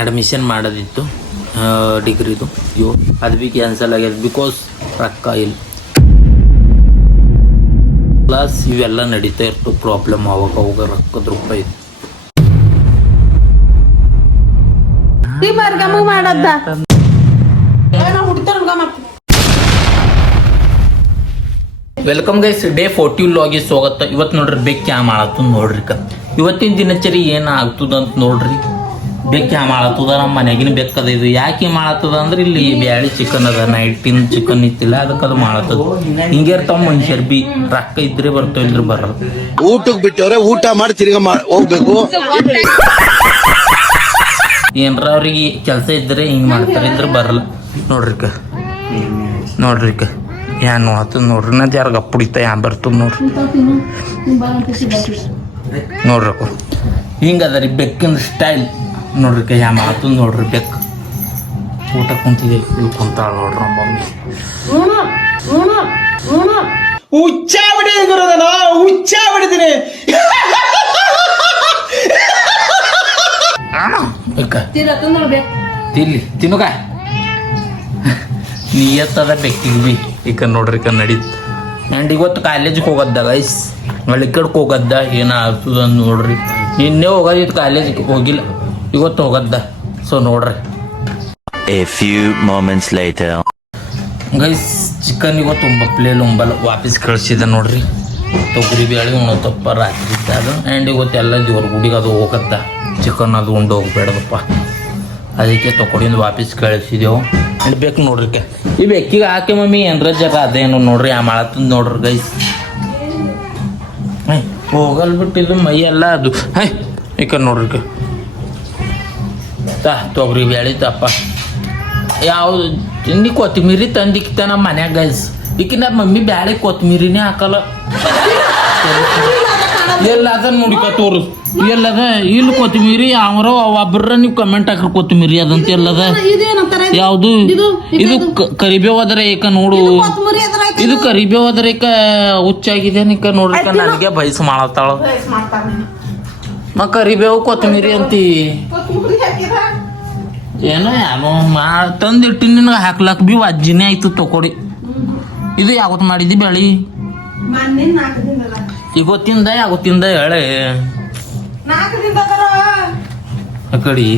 Admission ಮಾಡೋದಿತ್ತು ಡಿಗ್ರಿದು. ಅದು ಭೀ ಕ್ಯಾನ್ಸಲ್ ಆಗ್ಯದ ಬಿಕಾಸ್ ರೊಕ್ಕ ಇಲ್ಲ. ಪ್ಲಸ್ ಇವೆಲ್ಲ ನಡೀತಾ ಇರ್ತು ಪ್ರಾಬ್ಲಮ್ ಅವಾಗ ರೊಕ್ಕದ ರೂಪಾಯಿ ವೆಲ್ಕಮ್ ಗೈಸ್, ಡೇ 40 ವ್ಲಾಗಿಗೆ ಸ್ವಾಗತ. ಇವತ್ತು ನೋಡ್ರಿ ಬೇಕ್ ಕ್ಯಾ ಮಾಡತ್ತದ ನೋಡ್ರಿ. ಇವತ್ತಿನ ದಿನಚರಿ ಏನು ಆಗ್ತದ ಅಂತ ನೋಡ್ರಿ. ಬೇಕ್ ಕ್ಯಾ ಮಾಡತ್ತದ, ನಮ್ಮ ಮನೆಗಿನ ಬೆಕ್ಕದ. ಇದು ಯಾಕೆ ಮಾಡತ್ತದ ಅಂದ್ರೆ ಇಲ್ಲಿ ಬ್ಯಾಳಿ ಚಿಕನ್ ಅದ, ನೈಟಿನ ಚಿಕನ್ ಇತ್ತಿಲ್ಲ, ಅದಕ್ಕೆ ಅದು ಮಾಡತ್ತದ. ಹಿಂಗೆ ಇರ್ತಾವ ಮನುಷ್ಯರ್ ಬಿ, ರೊಕ್ಕ ಇದ್ರೆ ಬರ್ತಾವ ಇದ್ರೆ ಬರಲ್ಲ. ಊಟಕ್ಕೆ ಬಿಟ್ಟವ್ರೆ, ಊಟ ಮಾಡಿ ತಿರ್ಗ ಹೋಗ್ಬೇಕು. ಏನ್ರ ಅವ್ರಿಗೆ ಕೆಲಸ ಇದ್ರೆ ಹಿಂಗೆ ಮಾಡ್ತಾರೆ, ಇದ್ರೆ ಬರಲ್ಲ. ನೋಡ್ರಿ ಏನು ಆತದ ನೋಡ್ರಿ. ನಾ ಯಾರು ಗಪ್ಪ ಹೊಡಿತಾ ಯಾನ್ ಬರ್ತದ ನೋಡ್ರಿ. ಹಿಂಗದ ರೀ ಬೆಕ್ಕಿನ ಸ್ಟೈಲ್ ನೋಡ್ರಿ. ಯಾ ಮಾತದ ನೋಡ್ರಿ. ಬೆಕ್ಕು ಊಟ ಕುಂತಿದೆ, ಇಲ್ಲಿ ಕುಂತಾಳ ನೋಡ್ರಿ ನಮ್ಮ ಮಮ್ಮಿ. ಹುಚ್ಚ ಬಿಡಿದೀನಿ. ತಿನ್ಲಿ ತಿನ್ನುಕ ನೀಯತ್ತದ ಬೆಕ್ಕಿಗೆ ಬಿ ಈಗ ನೋಡ್ರಿ ನಡೀತು. ಆ್ಯಂಡ್ ಇವತ್ತು ಕಾಲೇಜಿಗೆ ಹೋಗದ್ದ ಗೈಸ್, ಮಳಿಕಡ್ಗೆ ಹೋಗದ್ದ ಏನಾಗ್ತದ ಅಂತ ನೋಡ್ರಿ. ನಿನ್ನೆ ಹೋಗೋದಿತ್ತು, ಕಾಲೇಜಿಗೆ ಹೋಗಿಲ್ಲ, ಇವತ್ತು ಹೋಗದ್ದ. ಸೊ ನೋಡ್ರಿ A few moments later. Guys chicken ಇವತ್ತು ಒಂಬಲ್ಲ ವಾಪಸ್ ಕಳಿಸಿದ ನೋಡ್ರಿ. ತೊಗರಿ ಬೇಳೆ ಉಣ್ಣತಪ್ಪ ರಾತ್ರಿ ಅದು. ಆ್ಯಂಡ್ ಇವತ್ತು ಎಲ್ಲ ದೇವ್ರ ಗುಡಿಗೆ ಅದು ಹೋಗತ್ತ. ಚಿಕನ್ ಅದು ಉಂಡು ಹೋಗ್ಬೇಡದಪ್ಪ, ಅದಕ್ಕೆ ತೊಗೊಂಡಿಂದ ವಾಪಸ್ ಕಳಿಸಿದೆವು. ಆ್ಯಂಡ್ ಬೇಕು ನೋಡ್ರಿ. ಈ ಬೆಕ್ಕಿಗೆ ಹಾಕಿ ಮಮ್ಮಿ ಏನರ ಜರ ಅದೇನು ನೋಡ್ರಿ. ಆ ಮಾಡತ್ತದ ನೋಡ್ರಿ ಗೈಸ್. ಹೋಗಲ್ ಬಿಟ್ಟಿದ್ದು ಮೈ ಎಲ್ಲ ಅದು. ಈಗ ನೋಡ್ರಿ ತೊಗರಿ ಬೇಳೆ ತಪ್ಪ ಯಾವ್ದು ತಿಂಡಿ ಕೊತ್ತಂಬರಿ ತಂದಿಕ್ತ ನಮ್ಮ ಮನ್ಯಾಗ ಗೈಸ್. ಈಕಿನ ಮಮ್ಮಿ ಬ್ಯಾಳೆ ಕೊತ್ತಂಬರಿನೇ ಹಾಕಲ್ಲ. ಎಲ್ಲದ ನೋಡಿಕ ತೋರಿಸ್, ಎಲ್ಲದ ಇಲ್ಲಿ ಕೊತ್ತಂಬರಿ ಅವರ ಒಬ್ಬರ ನೀವು ಕಮೆಂಟ್ ಹಾಕ್ರಿ ಕೊತ್ತಂಬರಿ ಅದಂತ ಎಲ್ಲದ. ಯಾವುದು ಇದು ಕರಿಬೇವು ಅದರ ಏಕ ನೋಡು, ಇದು ಕರಿಬೇವು ಅದರ ಏಕ ಹುಚ್ಚಾಗಿದೆ ನಿಕ ನೋಡ್ರಿ. ನನಗೆ ಬಯಸ್ ಮಾಡತ್ತಾಳ ಕರಿಬೇವು ಕೊತ್ತಂಬರಿ ಅಂತಿ ಏನೋ ತಂದಿಟ್ಟು ನಿನಗೆ ಹಾಕ್ಲಕ್ ಬಿ ಅಜ್ಜಿನೇ ಆಯ್ತು ತಕೊಡಿ. ಇದು ಯಾವತ್ತು ಮಾಡಿದ್ದಿ ಬೆಳಿ? ಇವತ್ತಿಂದ ಹೇಳೆ ಕಡಿ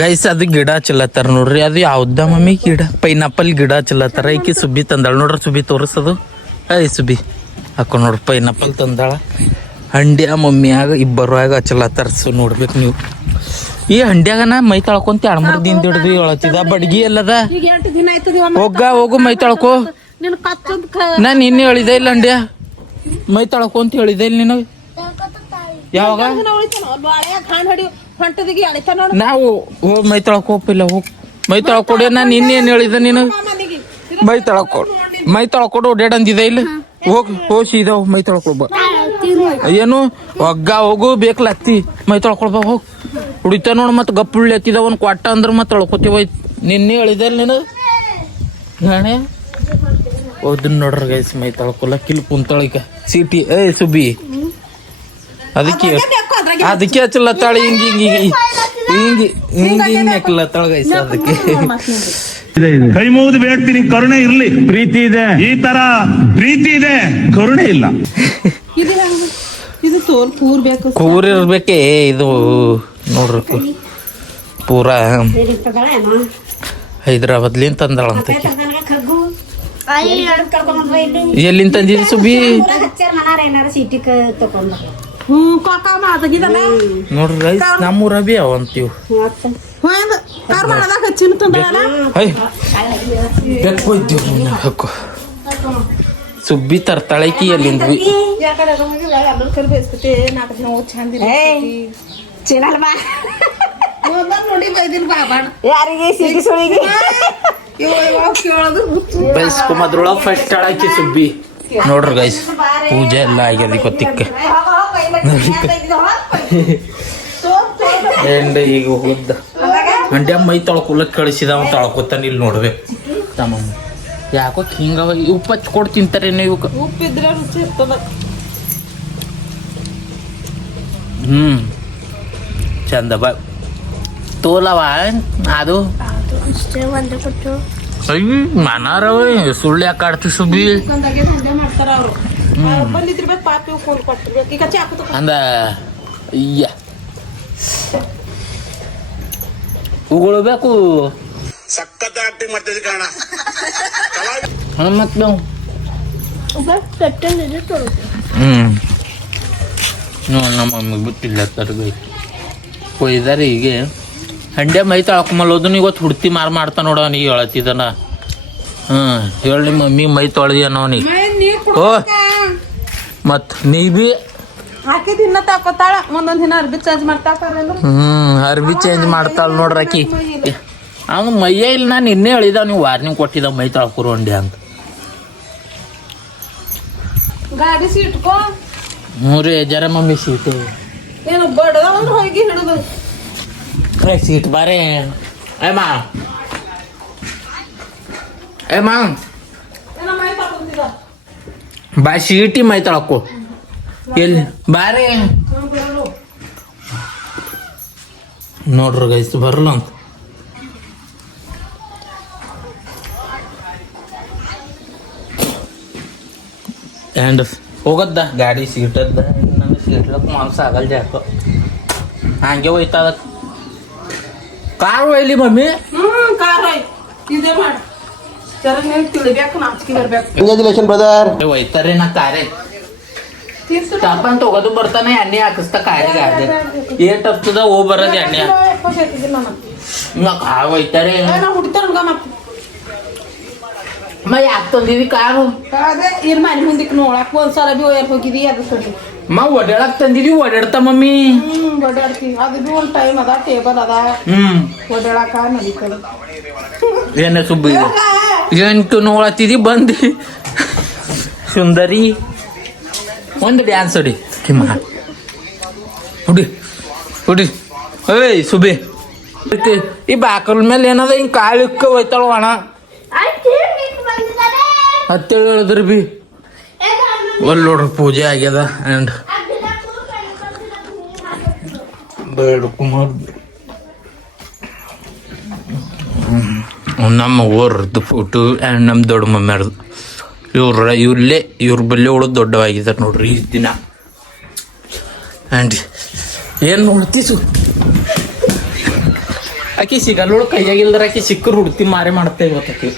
ಗೈಸ್. ಅದು ಗಿಡ ಚಲತ್ತಾರ ನೋಡ್ರಿ. ಅದು ಯಾವ್ದ ಮಮ್ಮಿ ಗಿಡ? ಪೈನಾಪಲ್ ಗಿಡ ಚಲತ್ತಾರ. ಈಕಿ ಸುಬ್ಬಿ ತಂದಾಳ ನೋಡ್ರಿ. ಸುಬ್ಬಿ ತೋರಿಸೋದು. ಸುಬ್ಬಿ ಹಾಕೋ ನೋಡ್ರಿ. ಪೈನಾಪಲ್ ತಂದಾಳ. ಹಂಡ್ಯಾ ಮಮ್ಮಿಯಾಗ ಇಬ್ಬರು ಆಗ ಹಚ್ಚಲತ್ತಾರ. ಸೊ ನೋಡ್ಬೇಕು ನೀವು. ಈ ಹಂಡ್ಯಾಗ ನಾ ಮೈ ತೊಳ್ಕೊಂತ 2-3 ದಿನ ಹಿಡ್ದು ಹೇಳತ್ತಿದ. ಬಡ್ಗಿ ಎಲ್ಲದ ಹೋಗು ಮೈ ತೊಳ್ಕೊ. ನಾ ನಿನ್ನೆ ಹೇಳಿದೆ ಇಲ್ಲ ಹಂಡ್ಯಾ ಮೈ ತೊಳ್ಕೊಂತ ಹೇಳಿದೆ ಇಲ್ಲ ನಿನಗೆ. ಯಾವಾಗ ನಾವು ಮೈ ತೊಳ್ಕೊಪಿಲ್ಲ. ಹೋಗ್ ಮೈ ತೊಳ್ಕೊಡಿ. ನಾನು ಇನ್ನೇನು ಹೇಳಿದೆ ನಿನಗೆ? ಮೈ ತೊಳ್ಕೊಡು ಓಡಾಡ್ ಅಂದಿದೆ ಇಲ್ಲ. ಹೋಗಿ ಸೀದಾವ್ ಮೈ ತೊಳ್ಕೊಳ್ಬ. ಏನು ಒಗ್ಗ ಹೋಗು ಬೇಕಲತ್ತಿ ಮೈ ತೊಳ್ಕೊಳ್ಬ. ಹೋಗಿ ಹುಡಿತ ನೋಡ್. ಮತ್ತೆ ಗಪ್ಪು ಉಳ್ಳಿ ಹತ್ತಿದ ಒಂದು ಕೊಟ್ಟ ಅಂದ್ರೆ ಮತ್ತೆ ತೊಳ್ಕೊತೀವ. ನಿನ್ನೆ ಹೇಳಿದೆ ಇಲ್ಲ ನೀನು ಗಾಣೆ. ಹೋದನ್ ನೋಡ್ರಿ ಗೈಸ್ ಮೈ ತೊಳ್ಕೊಲ್ಲ. ಕಿಲ್ ಕುಂತಳಿಕ ಸಿಟಿ ಸುಬ್ಬಿ ಅದಕ್ಕೆ ಹಚ್ಚಲತ್ತಾಳ. ಹಿಂಗೆ ಹಾಕ್ಲತ್ತಾಳ ಗೈಸ್. ಅದಕ್ಕೆ ಕೈ ಮುಗಿದು ಬೇಡ್ತೀನಿ, ಕರುಣೆ ಇರ್ಲಿ. ಪ್ರೀತಿ ಇದೆ, ಈ ತರ ಪ್ರೀತಿ ಇದೆ, ಕರುಣೆ ಇಲ್ಲ. ಕೂರ್ ಇರ್ಬೇಕೇ ಇದು ನೋಡ್ರಿ. ಪೂರಾ ಹೈದ್ರಾಬಾದ್ಲಿಂದ ತಂದಾಳಂತ. ಎಲ್ಲಿಂದ ತಂದಿದ್ದಿ ಸುಬ್ಬಿ? ನೋಡ್ರಿ ರೈಸ್ ನಮ್ಮೂರ ಬಿ ಅವಂತೀವ್. ಸುಬ್ಬಿ ತರ್ತಾಳಕಿ ಎಲ್ಲಿಂದ ಬಿ. ಬೈಸ್ಕೊಂಬದ್ರೊಳಗ ಫಸ್ಟ್ ಆಳಾಕಿ ಸುಬ್ಬಿ ನೋಡ್ರಿ ಗೈಸ್. ಪೂಜೆ ಎಲ್ಲ ಆಗ್ಯದ ಗೊತ್ತಿಕ್ಕ. ಎಂಡ್ ಈಗ ಹೋಗುದ ಮಂಡ್ಯ ಮೈ ತೊಳ್ಕೊಲಕ್ ಕಳಿಸಿದ. ಅವ ತೊಳ್ಕೊತಾನ. ಇಲ್ಲಿ ನೋಡ್ಬೇಕು ತಮ್ಮ ಯಾಕೋ ಹಿಂಗ ಉಪ್ಪು ಹಚ್ಕೊಡ್ ತಿಂತಾರೆ. ನೀವು ಉಪ್ಪಿದ್ರೆ ರುಚಿ ಇರ್ತದ. ಚಂದ ಬಾ ತೋಲವ ಅದು ಅಷ್ಟೇ ಒಂದೇ ಕೊಟ್ಟು ಅಯ್ಯ ಮನಾರವ ಸುಳ್ಳು ಯಾಕೆ ಆಡ್ತಿ ಸುಬ್ಬಿ ಅಂದ ಅಯ್ಯ ಉಗುಳ್ಬೇಕು ಸಖತ್ ಆಕ್ಟಿಂಗ್ ಮಾಡ್ತಿದ್ದೆ ಕಾರಣ ಮತ್ತೆ ನಾವು ಸೆಪ್ಟೆಂಬರ್ ತೋರುತ್ತೆ ನೋಡಿ ನಮ್ಮ ಮಮ್ಮಿಗೆ ಬಿಟ್ಟಿಲ್ಲ ತರಬೇಕು ಕೊಯ್ದಾರೆ ಹೀಗೆ ಹಂಡೆ ಮೈ ತೊಳ್ಕೊಂಬಲ್ಲೋದನ್ನ ಇವತ್ತು ಹುಡ್ತಿ ಮಾಡ್ತಾ ನೋಡೋ ನೀ ಹೇಳತ್ತಿದನ ಹೇಳಿ ನಿಮ್ಮ ಮಮ್ಮಿ ಮೈ ತೊಳೆದಿಯನೋ ನೀ ಓ ಮತ್ ನೀ ಬಿ ಆಕಿ ದಿನ ತಾಕೋತಾಳ ಒಂದೊಂದ್ ದಿನ ಅರ್ಬಿ ಚೇಂಜ್ ಮಾಡ್ತಾರ ಅರ್ಬಿ ಚೇಂಜ್ ಮಾಡ್ತಾಳ ನೋಡ್ರಾಕಿ ಅವ್ನು ಮೈಯೇ ಇಲ್ಲ ನಾನು ಇನ್ನೇ ಹೇಳಿದ ನೀವು ವಾರ್ನಿಂಗ್ ಕೊಟ್ಟಿದ್ದ ಮೈ ತೊಳ್ಕೊರು ಅಂಡಿ ಅಂತ ಗಾಡಿ ಸೀಟ್ಕೋ ಹ್ಞೂ ರೀ ಜರ ಮಮ್ಮಿ ಸೀಟು ಏನು ಬಡದ ಅಂದ್ರೆ ಹೋಗಿ ಹಿಡಿದು ಸೀಟ್ ಬಾರೆ ಏಮಾ ಏಮಾ ಏನೋ ಮೈ ತಗೊಂಡಿದ್ದ ಬಾ ಸೀಟಿ ಮೈ ತೊಳಕೋ ಎಲ್ಲಿ ಬಾರೆ ನೋಡ್ರಿ ಗೈಸ್ ಬರಲ್ಲ ಅಂತ ಆ್ಯಂಡ್ ಹೋಗದ್ದ ಗಾಡಿ ಸೀಟದ್ದ ನನ್ನ ಸೀಟ್ಲಕ್ ಮಾಂಸ ಆಗಲ್ಲ ಜಾಕ ಹಂಗೆ ಹೋಯ್ತದ ಕಾರ್ ಒಯ್ಲಿ ಮಮ್ಮಿ ಕಾರ್ ಇದೇ ಮಾಡ ಜರ ನೀವು ತಿಳಿಬೇಕು ನಾಚಿಕೆ ಬರ್ಬೇಕು ಕಂಗ್ರಾಚುಲೇಷನ್ ಬ್ರದರ್ ಒಯ್ತಾರೆ ನಾ ಕಾರೇ ತಪ್ಪನ್ ತಗೋದು ಬರ್ತಾನೆ ಎಣ್ಣೆ ಹಾಕಿಸ್ತಾ ಕಾರಿಗೆ ಅದೇ ಏಟ್ ಹತ್ತದ ಹೋಗ್ ಬರೋದು ಎಣ್ಣೆ ಒಯ್ತಾರೆ ಹುಡ್ತಾರ ಮತ್ತೆ ಮ ಯಾಕೆ ತಂದಿದಿ ಕಾರು ಅದೇ ಇರ್ ಮನೆ ಮುಂದಕ್ಕೆ ನೋಡಕ್ ಒಂದ್ಸಲ ಬಿ ಒಯ್ಯಕ್ ಹೋಗಿದಿ ಅದು ಸರಿ ಮ ಓಡಾಡಕ್ ತಂದಿದಿ ಓಡಾಡ್ತಾ ಮಮ್ಮಿ ಓಡಾಡ್ತಿ ಅದು ಬಿ ಒಂದ್ ಟೈಮ್ ಅದ ಟೇಬಲ್ ಅದ ಓಡಾಡಕ ನಡೀತದ ಏನ ಸುಬ್ಬಿ ಎಂಟು ನೋಡತ್ತಿದಿ ಬಂದಿ ಸುಂದರಿ ಒಂದು ಡ್ಯಾನ್ಸ್ ಹೊಡಿ ಕಿಮ್ಮ ಹುಡಿ ಹುಡಿ ಏಯ್ ಸುಬ್ಬಿ ಈ ಬಾಕಲ್ ಮೇಲೆ ಏನದ ಹಿಂಗ್ ಕಾಳಿಕ್ಕ ಹೋಯ್ತಾಳ ಒಣ ಹತ್ತೇಳಿ ಹೇಳಿದ್ರಿ ಬಿ ಒಲ್ ನೋಡ್ರಿ ಪೂಜೆ ಆಗ್ಯದ ಆ್ಯಂಡ್ ಬೇಡ್ಕೊಂಬರ್ ನಮ್ಮ ಊರದ್ದು ಫೋಟೋ ಆ್ಯಂಡ್ ನಮ್ಮ ದೊಡ್ಡ ಮಮ್ಮಿಯರ್ದು ಇವ್ರ ಬಲ್ಲೆ ಉಳಿದು ದೊಡ್ಡವಾಗಿದ್ದಾರೆ ನೋಡ್ರಿ ಈ ದಿನ ಆ್ಯಂಡ್ ಏನು ನೋಡ್ತೀಸು ಆಕಿ ಸಿಗಲ್ಲೋಳು ಕೈಯಾಗಿಲ್ದಾರ ಆಕಿ ಸಿಕ್ಕರು ಹುಡ್ತಿ ಮಾರಿ ಮಾಡ್ತಾ ಇವತ್ತಾಕಿ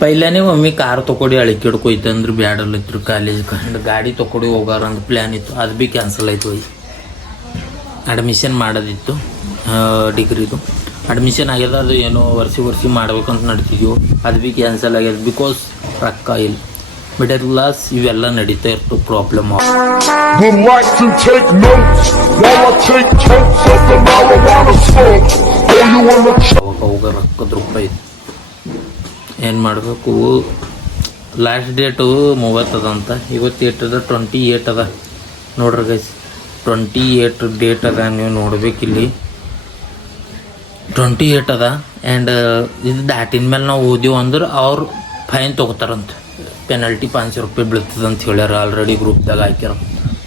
ಪೈಲಾನೇ ಮಮ್ಮಿ ಕಾರ್ ತೊಗೊಡಿ ಅಳಿಕಿಡ್ಕೊಯ್ತು ಅಂದ್ರೆ ಬ್ಯಾಡಲ್ಲಿದ್ರು ಕಾಲೇಜ್ ಗಾಡಿ ತೊಗೊಡಿ ಹೋಗಾರ ಅಂತ ಪ್ಲ್ಯಾನ್ ಇತ್ತು ಅದು ಭೀ ಕ್ಯಾನ್ಸಲ್ ಆಯ್ತು ಹೋಯ್ ಅಡ್ಮಿಷನ್ ಮಾಡೋದಿತ್ತು ಡಿಗ್ರಿದು ಅಡ್ಮಿಷನ್ ಆಗ್ಯದ ಅದು ಏನೋ ವರ್ಷ ಮಾಡ್ಬೇಕಂತ ನಡೀತಿದ್ವು ಅದು ಭೀ ಕ್ಯಾನ್ಸಲ್ ಆಗ್ಯದ ಬಿಕಾಸ್ ರೊಕ್ಕ ಇಲ್ಲ ಮಿಡಲ್ ಕ್ಲಾಸ್ ಇವೆಲ್ಲ ನಡೀತಾ ಇರ್ತು ಪ್ರಾಬ್ಲಮ್ ಹೋಗ ರೊಕ್ಕದ ರೂಪಾಯಿ ಏನು ಮಾಡಬೇಕು ಲಾಸ್ಟ್ ಡೇಟು 30 ಅದ ಅಂತ ಇವತ್ತು ಏಟದ 28 ಅದ ನೋಡ್ರಿ ಗೈಸ್ 28 ಡೇಟ್ ಅದ ನೀವು ನೋಡ್ಬೇಕಿಲ್ಲಿ 28 ಅದ ಆ್ಯಂಡ್ ಇದು ದಾಟಿನ ಮೇಲೆ ನಾವು ಓದಿವು ಅಂದ್ರೆ ಅವ್ರು ಫೈನ್ ತೊಗೋತಾರಂತ ಪೆನಲ್ಟಿ 500 ರೂಪಾಯಿ ಬೀಳ್ತದಂತ ಹೇಳ್ಯಾರ ಆಲ್ರೆಡಿ ಗ್ರೂಪ್ದಾಗ ಹಾಕ್ಯಾರ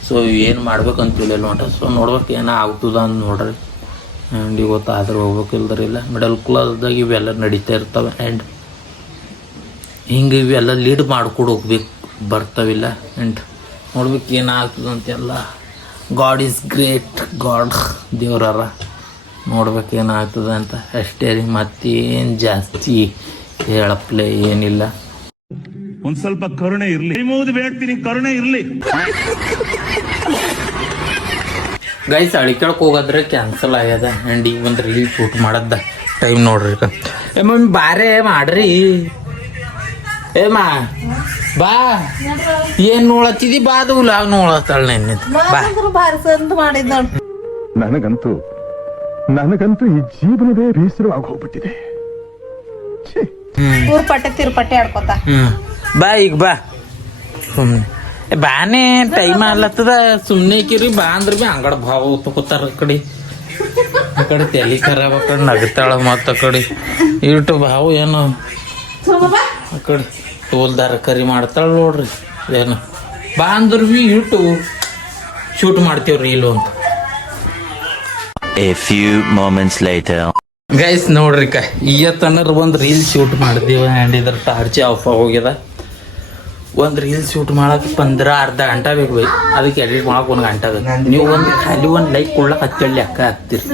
ಸೊ ಏನು ಮಾಡ್ಬೇಕಂತ ಹೇಳಿಲ್ಲ ನೋಡ್ರಿ ಸೊ ನೋಡ್ಬೇಕು ಏನೋ ಆಗ್ತದ ಅಂತ ನೋಡ್ರಿ ಆ್ಯಂಡ್ ಇವತ್ತು ಆದ್ರೆ ಹೋಗ್ಬೇಕಿಲ್ದರಿಲ್ಲ ಮಿಡಲ್ ಕ್ಲಾಸ್ದಾಗ ಇವೆಲ್ಲ ನಡೀತಾ ಇರ್ತವೆ ಆ್ಯಂಡ್ ಹಿಂಗೆ ಇವೆಲ್ಲ ಲೀಡ್ ಮಾಡ್ಕೊಂಡು ಹೋಗ್ಬೇಕು ಬರ್ತಾವಿಲ್ಲ ಆ್ಯಂಡ್ ನೋಡ್ಬೇಕು ಏನಾಗ್ತದಂತೆಲ್ಲ ಗಾಡ್ ಈಸ್ ಗ್ರೇಟ್ ಗಾಡ್ ದೇವ್ರಾರ ನೋಡ್ಬೇಕು ಏನಾಗ್ತದೆ ಅಂತ ಅಷ್ಟೇ ರೀ ಮತ್ತೇನು ಜಾಸ್ತಿ ಹೇಳಪ್ಲೆ ಏನಿಲ್ಲ ಒಂದ್ ಸ್ವಲ್ಪ ಕರುಣೆ ಇರ್ಲಿ ಕೈ ಮುಗಿದು ಬೇಡ್ತೀನಿ ಕರುಣೆ ಇರ್ಲಿ ಗೈಸ್ ಅಳಿಕೆಳಕ್ಕೆ ಹೋಗೋದ್ರೆ ಕ್ಯಾನ್ಸಲ್ ಆಗ್ಯದ ಆ್ಯಂಡ್ ಈಗ ಒಂದು ರೀಲ್ ಶೂಟ್ ಮಾಡದ್ದ ಟೈಮ್ ನೋಡ್ರಿ ಏ ಮಮ್ಮಿ ಬಾರೇ ಮಾಡ್ರಿ ಏ ಮಾ ಬಾ ಏನ್ ನೋಡತ್ತಿದಿ ಬಾ ಅದು ಲಾವ್ ನೋಡತ್ತಾಳ ನೆನ್ನೆ ಬಾ ಬಾರಿಸಂತ ಮಾಡಿದ್ ನೋಡ್ ನನಗಂತೂ ಈ ಜೀವನವೇ ಬೇಸರವಾಗಿ ಹೋಗ್ಬಿಟ್ಟಿದೆ. ಊರ್ಪಟ್ಟೆ ತಿರುಪಟ್ಟೆ ಆಡ್ಕೊತ ಬಾ ಈಗ ಬಾ ಸುಮ್ನೆ ಬಾನೇ ಟೈಮ್ ಆಗ್ಲತ್ತದ ಸುಮ್ನೆ ಕಿರಿ ಬಾ ಅಂದ್ರ ಬಿ ಅಂಗಡ ಭಾವ ತಗೋತಾರ ಆ ಕಡೆ ತಲೆ ಖರಾಬ್ ಆ ಕಡೆ ನಗತಾಳ ಮತ್ತ ಆ ಕಡೆ ಇಟ್ಟು ಭಾವ ಏನು ಆ ಕಡೆ ತೋಲ್ದಾರ ಕರಿ ಮಾಡ್ತಾಳ ನೋಡ್ರಿ ಏನು ಬಾ ಅಂದ್ರ ಬಿ ಇಟ್ಟು ಶೂಟ್ ಮಾಡ್ತೀವ್ರಿ ಇಲ್ಲು ಅಂತ A few moments later. Guys ನೋಡ್ರಿ ಇವತ್ತನರ್ ಒಂದು ರೀಲ್ ಶೂಟ್ ಮಾಡಿದೀವಿ ಆ್ಯಂಡ್ ಇದ್ರ ಟಾರ್ಚಿ ಆಫ್ ಹೋಗ್ಯದ. ಒಂದು ರೀಲ್ ಶೂಟ್ ಮಾಡಕ್ಕೆ ಅರ್ಧ ಗಂಟೆ ಬೇಕು ಬೈ, ಅದಕ್ಕೆ ಎಡಿಟ್ ಮಾಡಕ್ಕೆ 1 ಗಂಟೆ ಆಗುತ್ತೆ. ನೀವು ಒಂದು ಖಾಲಿ ಒಂದು ಲೈಕ್ ಕೊಡ್ಲಕ್ಕೆ ಹತ್ತೇಳಿ ಅಕ್ಕ ಹಾಕ್ತೀರಿ.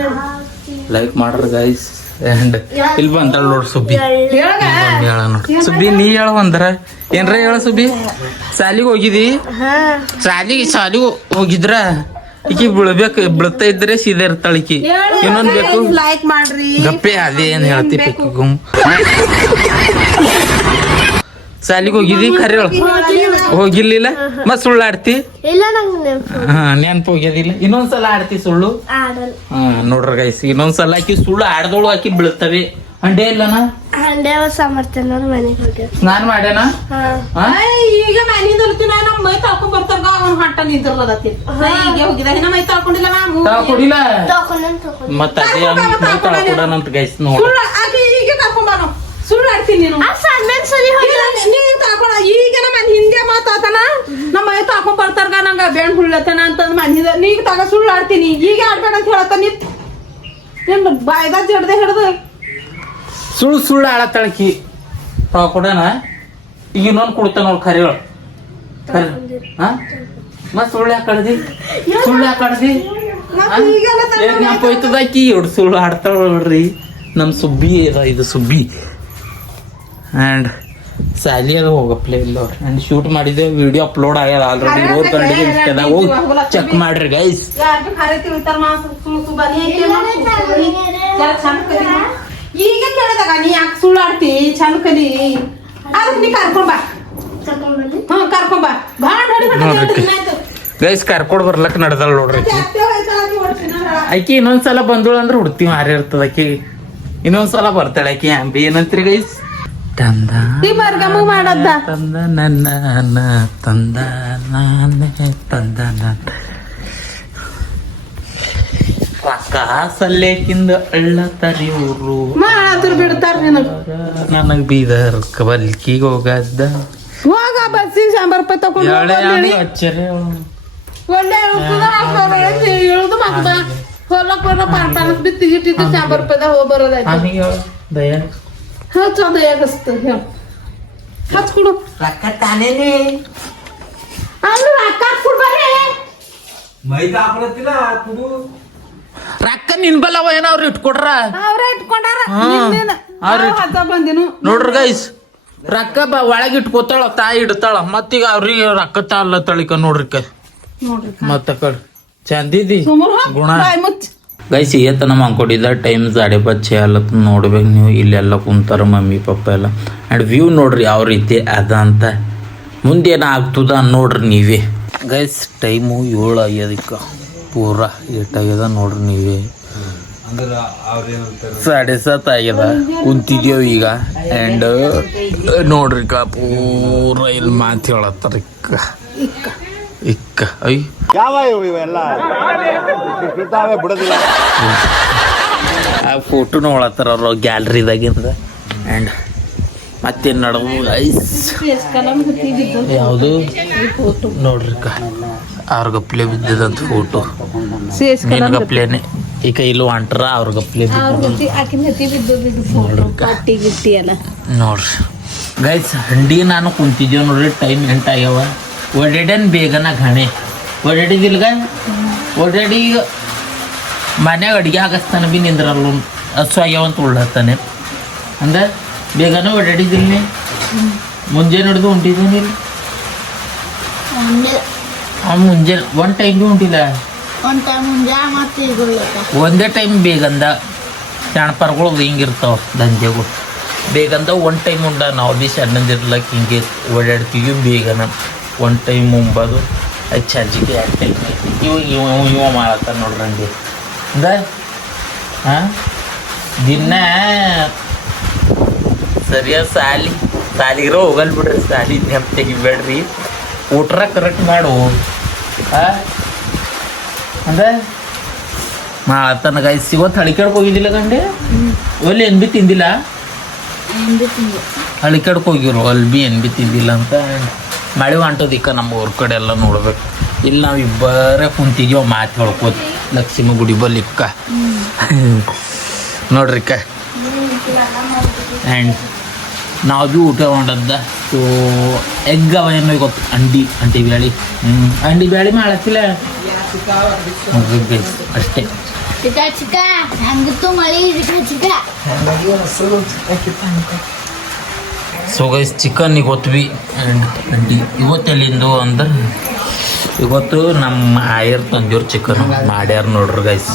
ಲೈಕ್ ಮಾಡ್ರಿ ಗೈಸ್. ಆ್ಯಂಡ್ ಇಲ್ಲಿ ಬಂದಳ ನೋಡ್ರಿ ಸುಬ್ಬಿ. ಹೇಳ ನೋಡ್ರಿ ಸುಬ್ಬಿ, ನೀ ಹೇಳ ಒಂದರ ಏನ್ರ ಹೇಳ ಸುಬ್ಬಿ. ಸಾಲಿಗೆ ಹೋಗಿದಿ? ಸಾಲಿಗೆ ಹೋಗಿದ್ರ ಈಕಿ ಬೀಳ್ತಾ ಇದ್ರೆ ಸೀದಾ ಇರ್ತಾಳ ಈಕಿ. ಇನ್ನೊಂದ್ ಬೇಕು ಲೈಕ್ ಮಾಡ್ರಿ. ಗಪ್ಪೆ ಅದೇ ಏನ್ ಹೇಳ್ತಿ ಸಾಲಿಗೆ ಹೋಗಿದಿ ಖರೆ ಹೋಗಿರ್ಲಿಲ್ಲ ಮತ್ ಸುಳ್ಳು ಆಡ್ತಿ? ಇಲ್ಲ ನಂಗೆ ನೆನ್ಪು ಹೋಗ್ಯದಿಲ್ಲ. ಇನ್ನೊಂದ್ಸಲ ಆಡ್ತಿ ಸುಳ್ಳು? ನೋಡ್ರಿ ಗೈಸ್, ಇನ್ನೊಂದ್ಸಲ ಆಕಿ ಸುಳ್ಳು ಆಡ್ದೋಳು ಆಕಿ ಬೀಳ್ತವೆ. ಹಂಡೆ ಇಲ್ಲನ ಸಮರ್ಥನವ್ರ ಮನೆಗೆ ಹೋಗ್ಯಾರ. ಸ್ನಾನ ಮಾಡ್ಯಾನ? ಈಗ ಮನೆಯಿಂದ ನಮ್ಮ ಮೈ ತಾಳ್ಕೊಂಡ್ ಬರ್ತಾರ ಅವ್ನ ಹಟ್ಟ ನಿಂತಿರ್ಲದತ್ತಿ. ಈಗ ಹೋಗಿದ ಇನ್ನ ಮೈ ತಾಳ್ಕೊಂಡಿಲ್ಲ ನಾವು. ಕೊಡಿಲ್ಲ ತಗೊಂಡ್ ಮತ್ತ ಕೊಡೋಣಂತ ಗೈಸ್ ನೋಡ. ಆಕಿ ಈಗ ಕರ್ಕೊಂಡ್ ಬಾನು. ಸುಳ್ಳು ಆಡ್ತೀನಿ ನೀನು. ನೀನ್ ತಾಕೊಂಡ ಈಗ ನಮ್ಮ ಹಿಂದೆ ಮಾತಾತನ ನಮ್ಮ ಮೈ ತಾಕೊಂಡ್ ಬರ್ತಾರ ನಂಗ ಬೇಣ್ ಹುಳ್ಳತನ ಅಂತಂದ್ ಮನಿದ ನೀಗ ತಗ ಸುಳ್ಳು ಆಡ್ತೀನಿ. ಈಗ ಆಡ್ಬೇಡ ಅಂತ ಹೇಳತ್ತ ನೀನ್ ಬಾಯ್ದ ಜಡ್ದೆ ಹಿಡ್ದು ಸುಳ್ಳು ಆಳತ್ತಳಕಿ ಕೊಡೋಣ. ಈಗ ಇನ್ನೊಂದು ಕೊಡ್ತಾನ ನೋಡ್ ಖರೆ ಮತ್ ಸುಳ್ಳು ಯಾಕೆ ಕಡ್ದಿ ಜ್ಞಾಪ ಹೋಯ್ತದ ಆಕಿ ಇವ್ರು ಸುಳ್ಳು ಆಡ್ತಾಳ ನೋಡ್ರಿ. ನಮ್ ಸುಬ್ಬಿ ಇದು ಸುಬ್ಬಿ. ಆ್ಯಂಡ್ ಸ್ಯಾಲಿ ಅದು ಹೋಗಪ್ಲೇ ಇಲ್ಲ ಅವ್ರು. ಆ್ಯಂಡ್ ಶೂಟ್ ಮಾಡಿದ್ದೆ, ವಿಡಿಯೋ ಅಪ್ಲೋಡ್ ಆಗ್ಯದ ಆಲ್ರೆಡಿ. ರೋಡ್ ಕಡೆಗೆ ಇನ್ಸ್ಟಾದಾಗ ಹೋಗಿ ಚೆಕ್ ಮಾಡ್ರಿ ಗೈಸ್. ಈಗ ಕೇಳಿದಾಗ ನೀ ಯಾಕೆ ಸುಳ್ಳು ಆಡ್ತಿ ಚಂದ ಕಲಿ ಅದಕ್ಕೆ ನೀ ಕರ್ಕೊಂಡ್ ಬಾ. ಕರ್ಕೊಂಡ್ ಬಾ ಭಾಳ ಗೈಸ್ ಕರ್ಕೊಂಡ್ ಬರ್ಲಕ್ ನಡ್ದಲ್ ನೋಡ್ರಿ ಆಕಿ. ಇನ್ನೊಂದ್ಸಲ ಬಂದಳು ಅಂದ್ರೆ ಹುಡ್ತಿ ಮಾರಿ ಇರ್ತದ ಆಕಿ. ಇನ್ನೊಂದ್ಸಲ ಬರ್ತಾಳೆ ಆಕಿ. ಅಂಬಿ ಏನಂತ್ರಿ ಗೈಸ್? ತಂದ ಮಾಡದ್ದ ತಂದ ನನ್ನ ತಂದ ನಾನೇ ತಂದ ಸಲ್ಲೇಕಿಂದ ಅಳ್ಳ ತರಿಯೂರು ಬಿಡ್ತಾರ ನನಗ್ ಬೀದರ್ ಬಲ್ಕಿಗೆ ಹೋಗದ್ದ ಹೋಗ ಬಸ್ಸಿಗೆ 100 ರೂಪಾಯಿ ತಗೊಂಡು ಒಳ್ಳೆ ಇಳುದು ಮಕ್ಕ ಹೊಲಕ್ ಪಾರ್ತಾನಕ್ ಬಿತ್ತಿ ಗಿಟ್ಟಿದ್ದು 100 ರೂಪಾಯಿದಾಗ ಹೋಗಿ ಬರೋದಾಯ್ತು. ದಯಾ ಚಂದ ಯಾಕಸ್ತ ಹಚ್ಕೊಡು ರೊಕ್ಕ ತಾನೇನೆ ಅಲ್ಲಿ ರೊಕ್ಕ ಕೊಡ್ಬಾರೆ ರೊಕ್ಕ ನಿನ್ ಬಲ್ಲವ ಏನೋ ಅವ್ರು ಇಟ್ಕೊಡ್ರ. ಅವ್ರೇ ಇಟ್ಕೊಂಡಾರ ಬಂದಿನು ನೋಡ್ರಿ ಗೈಸ್, ರೊಕ್ಕ ಒಳಗೆ ಇಟ್ಕೋತಾಳ, ತಾಯಿ ಇಡ್ತಾಳ. ಮತ್ತೀಗ ಅವ್ರಿಗೆ ರೊಕ್ಕ ತಾಳ ತಳಿಕ ನೋಡ್ರಿಕ ಮತ್ತ ಕಡ್ ಚಂದಿದಿ ಗುಣ ಗೈಸ್. ಏತನ ಮಂಕೊಡಿದ ಟೈಮ್ 5:30 ನೋಡ್ಬೇಕು ನೀವು. ಇಲ್ಲೆಲ್ಲ ಕುಂತಾರ ಮಮ್ಮಿ ಪಪ್ಪ ಎಲ್ಲ. ಆ್ಯಂಡ್ ವ್ಯೂ ನೋಡ್ರಿ ಯಾವ ರೀತಿ ಅದ ಅಂತ. ಮುಂದೇನ ಆಗ್ತದ ನೋಡ್ರಿ ನೀವೇ ಗೈಸ್. ಟೈಮು 7 ಆಗ್ಯದಕ್ಕೆ ಪೂರ 8 ಆಗ್ಯದ ನೋಡ್ರಿ ನೀವೇ. 7:30 ಆಗ್ಯದ. ಕುಂತಿದ್ದೇವು ಈಗ. ಆ್ಯಂಡ್ ನೋಡ್ರಿ ಪೂರ ಇಲ್ಲಿ ಮಾತು ಹೇಳತ್ತಾರ ಇಕ್ಕ ಐ ಆ ಫೋಟೋ ನೋಡತ್ತಾರ ಅವ್ರು ಗ್ಯಾಲರಿದಾಗಿಂದ. ಆ್ಯಂಡ್ ಮತ್ತೇನು ನಡೆದು ಐಸ್ ಯಾವುದು ನೋಡ್ರಿ ಅವ್ರ ಗಪ್ಲೆ ಬಿದ್ದಿದಂತ ಫೋಟೋ. ನಿನ್ ಗಪ್ಲೇನೆ ಈ ಕೈಲು ಹೊಂಟ್ರ ಅವ್ರ ಗಪ್ಲೆ ನೋಡ್ರಿ ಗೈಸ್. ಹಂಡಿ ನಾನು ಕುಂತಿದ್ದೇವ್ ನೋಡ್ರಿ. ಟೈಮ್ 8 ಆಗ್ಯಾವ. ಓಡಾಡ್ಯಾನ ಬೇಗನ ಘಾಣೆ ಓಡಾಡಿದಿಲ್ಗ. ಓಡಾಡಿ ಈಗ ಮನ್ಯಾಗ ಅಡುಗೆ ಆಗಸ್ತಾನೆ ಬಿ ನಿಂದ್ರಲ್ಲ. ಹಸು ಆಗ್ಯಾವಂತ ಉಳ್ಳತ್ತಾನೆ ಅಂದ್ರೆ ಬೇಗನ ಓಡಾಡಿದಿಲ್ಲ. ಮುಂಜಾನೆ ಹಿಡ್ದು ಹೊಂಟಿದ್ದೇನಿಲ್ಲ. ಮುಂಜಾನೆ 1 ಟೈಮ್ ಭೀ ಹೊಂಟಿಲ್ಲ. ಒಂದೇ ಟೈಮ್ ಬೇಗಂದ ಜಾಣಪರ್ಗಳು ಹಿಂಗಿರ್ತಾವ ದಂಧೆಗಳು. ಬೇಗಂದ 1 ಟೈಮ್ ಉಂಡ. ನಾವು ಭೀ ಸಣ್ಣದಿರ್ಲಕ್ಕೆ ಹಿಂಗೆ ಓಡಾಡ್ತೀವಿ ಬೇಗನ. 1 ಟೈಮ್ ಮುಂಬದು ಅದು ಚಾರ್ಜಿಗೆ 2 ಟೈಮ್. ಇವ ಮಾಡತ್ತಾರ ನೋಡ್ರಿ ಹಂಗೆ ಅಂದ. ದಿನ ಸರಿಯಾದ ಸಾಲಿಗಿರೋ ಹೋಗಲ್ ಬಿಡ್ರಿ. ಸಾಲಿ ನೆಪ್ ತೆಗಿಬೇಡ್ರಿ. ಊಟ್ರ ಕರೆಕ್ಟ್ ಮಾಡು ಅಂದ್ರೆ ಮಾಡತ್ತಾನ ಗೈಸ್. ಇವತ್ತು ಹಳಿಕೆಡ್ಗೆ ಹೋಗಿದ್ದಿಲ್ಲ ಗಂಡೆ? ಅಲ್ಲಿ ಏನು ಭೀ ತಿಂದಿಲ್ಲ. ಹಳಿಕೆಡ್ಗೆ ಹೋಗಿರು ಅಲ್ಲಿ ಭೀ ಏನು ಭೀ ತಿಂದಿಲ್ಲ ಅಂತ. ಮಳೆ ಹೊಂಟೋದಿಕ್ಕ ನಮ್ಮ ಊರ ಕಡೆ ಎಲ್ಲ ನೋಡ್ಬೇಕು. ಇಲ್ಲಿ ನಾವು ಇಬ್ಬರೇ ಕುಂತಿದ್ವಿ ಮಾತು ಹೇಳ್ಕೋತ ಲಕ್ಷ್ಮೀ ಗುಡಿ ಬಲ್ಲಿಕ್ಕ. ನೋಡ್ರಿಕ್ಕ ಆ್ಯಂಡ್ ನಾವು ಭೀ ಊಟ ಮಾಡದ್ದ ಸೊ ಎಗ್ ಅವ ಏನೋ ಗೊತ್ತು ಅಂಡಿ ಬ್ಯಾಳಿ ಅಂಡಿ ಬ್ಯಾಳಿ ಮಾಡತ್ತಿಲ್ಲ ಅಷ್ಟೇ. ಚಿಕ್ಕ ಚಿಕ್ಕ ಹೆಂಗಿತ್ತು ಮಳಿ ಚಿಕ್ಕ ಸೊ ಗೈಸ್ ಚಿಕನ್ ಇವತ್ತು ಆ್ಯಂಡ್ ಅಂಡಿ ಇವತ್ತೆಲ್ಲಿಂದು ಅಂದ್ರೆ ಇವತ್ತು ನಮ್ಮ ಆಯರ್ ತಂದಿವ್ರು ಚಿಕನ್ ಮಾಡ್ಯಾರ ನೋಡ್ರಿ ಗೈಸ್,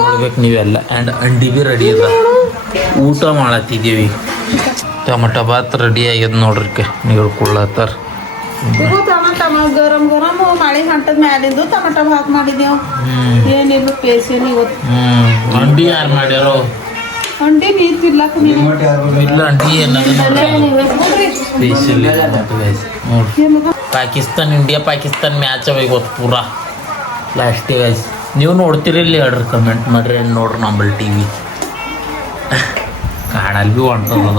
ನೋಡ್ಬೇಕು ನೀವೆಲ್ಲ. ಆ್ಯಂಡ್ ಅಂಡಿ ಭೀ ರೆಡಿ ಅದ, ಊಟ ಮಾಡತ್ತಿದ್ದೀವಿ. ಟೊಮಟೊ ಬಾತ್ ರೆಡಿ ಆಗ್ಯದ ನೋಡ್ರಿ, ನೀವು ಕೊಡ್ಲತ್ತಾರ. ಗರಂ ಗರಂ ಮಳೆ ಹೊಂಟದ ಮ್ಯಾಲಿಂದು ಟೊಮೆಟೊ ಭಾತ್ ಮಾಡಿದೇವು. ಏನಿಲ್ಲ ಪೇಸಿಯನ್ ಇವತ್ತು. ಅಂಡಿ ಯಾರು ಮಾಡ್ಯಾರೋ? ಅಂಡಿ ನೀರು ತಿರ್ಲಾಕ ಇಲ್ಲ ಅಂಡಿ ಏನದ ಸ್ಪೆಷಲ್ ನೋಡ್ರಿ. ಪಾಕಿಸ್ತಾನ್ ಇಂಡಿಯಾ ಮ್ಯಾಚ್ ಅವ ಇವತ್ತು ಪೂರಾ ಲಾಸ್ಟ್ ವೈಸ್. ನೀವು ನೋಡ್ತೀರಿ ಇಲ್ಲಿ ಹೇಳ್ರಿ, ಕಮೆಂಟ್ ಮಾಡ್ರಿ. ನೋಡ್ರಿ ನಂಬಲ್ ಟಿವಿ ಕಾಣಲ್ ಭೀ ಹೊಂಟದ,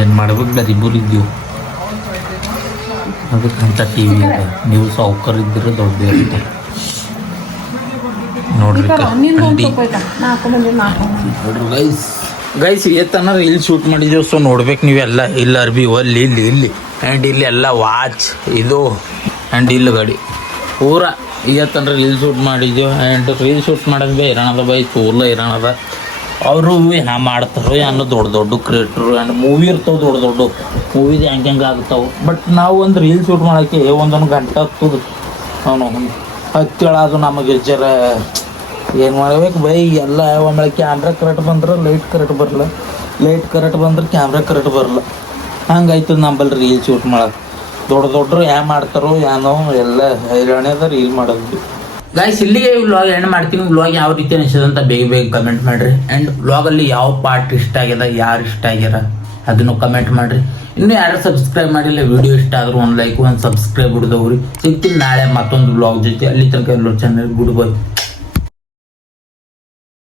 ಏನು ಮಾಡ್ಬೇಕು ಗರೀಬರು ಇದ್ದೀವಿ ಅದಕ್ಕಂತ ಟಿ ವಿ ಅದ. ನೀವು ಸೌಕರ್ ಇದ್ರೆ ದೊಡ್ಡ ಇರುತ್ತೆ ನೋಡ್ರಿ. ನೋಡ್ರಿ ಗೈಸ್ ಏತನ ಇಲ್ಲಿ ಶೂಟ್ ಮಾಡಿದೆವು. ಸೊ ನೋಡ್ಬೇಕು ನೀವೆಲ್ಲ. ಇಲ್ಲಿ ಅರ್ಬಿ ಅಲ್ಲಿ ಇಲ್ಲಿ ಆ್ಯಂಡ್ ಇಲ್ಲಿ ಎಲ್ಲ ವಾಚ್ ಇದು ಆ್ಯಂಡ್ ಇಲ್ಲಿ ಗಾಡಿ ಪೂರ ಇವತ್ತಂದ್ರೆ ರೀಲ್ ಶೂಟ್ ಮಾಡಿದ್ದೆವು. ಆ್ಯಂಡ್ ರೀಲ್ ಶೂಟ್ ಮಾಡೋದು ಭೀ ಇರೋಣದ ಬೈ ತೋರ್ಲ ಇರೋಣದ. ಅವರು ಮಾಡ್ತಾರೋ ಏನೋ ದೊಡ್ಡ ಕ್ರಿಯೇಟ್ರು. ಆ್ಯಂಡ್ ಮೂವಿ ಇರ್ತಾವೆ ದೊಡ್ಡ ಮೂವಿದು ಹೆಂಗೆ ಆಗ್ತಾವೆ. ಬಟ್ ನಾವು ಒಂದು ರೀಲ್ ಶೂಟ್ ಮಾಡೋಕ್ಕೆ ಒಂದೊಂದು ಗಂಟೆ ಆಗ್ತದೆ. ಅವನು ಹತ್ತೇಳದು ನಮಗೆ ಜರ ಏನು ಮಾಡ್ಬೇಕು ಬೈ ಎಲ್ಲ. ಒಮ್ಮೆ ಕ್ಯಾಮ್ರಾ ಕರೆಕ್ಟ್ ಬಂದ್ರೆ ಲೈಟ್ ಕರೆಕ್ಟ್ ಬರಲ್ಲ, ಲೈಟ್ ಕರೆಕ್ಟ್ ಬಂದ್ರೆ ಕ್ಯಾಮ್ರಾ ಕರೆಕ್ಟ್ ಬರಲ್ಲ. ಹಂಗಾಯ್ತದ ನಂಬಲ್ಲಿ ರೀಲ್ ಶೂಟ್ ಮಾಡೋದು. ದೊಡ್ಡರು ಏನು ಮಾಡ್ತಾರೋ ಏನೋ ಎಲ್ಲ ಹೈರಾಣ್ಯದ ರೀಲ್ ಮಾಡೋದು. ಗಾಯ್ಸ್ ಇಲ್ಲಿಗೆ ವ್ಲಾಗ್ ಎಂಡ್ ಮಾಡ್ತೀನಿ. ವ್ಲಾಗ್ ಯಾವ ರೀತಿ ಅನಿಸ್ತದೆ ಅಂತ ಬೇಗ ಕಮೆಂಟ್ ಮಾಡಿರಿ. ಆ್ಯಂಡ್ ವ್ಲಾಗಲ್ಲಿ ಯಾವ ಪಾರ್ಟ್ ಇಷ್ಟ ಆಗ್ಯದ, ಯಾರು ಇಷ್ಟ ಆಗ್ಯಾರ ಅದನ್ನು ಕಮೆಂಟ್ ಮಾಡಿರಿ. ಇನ್ನೂ ಯಾರು ಸಬ್ಸ್ಕ್ರೈಬ್ ಮಾಡಿಲ್ಲ, ವಿಡಿಯೋ ಇಷ್ಟ ಆದರೂ ಒಂದು ಲೈಕ್ ಒಂದು ಸಬ್ಸ್ಕ್ರೈಬ್ ಹಿಡಿದವ್ರಿ. ಸಿಗ್ತೀನಿ ನಾಳೆ ಮತ್ತೊಂದು ವ್ಲಾಗ್ ಜೊತೆ. ಅಲ್ಲಿ ತನಕ ಎಲ್ಲರೂ ಚಾನಲ್ ಗುಡ್ ಬೈ.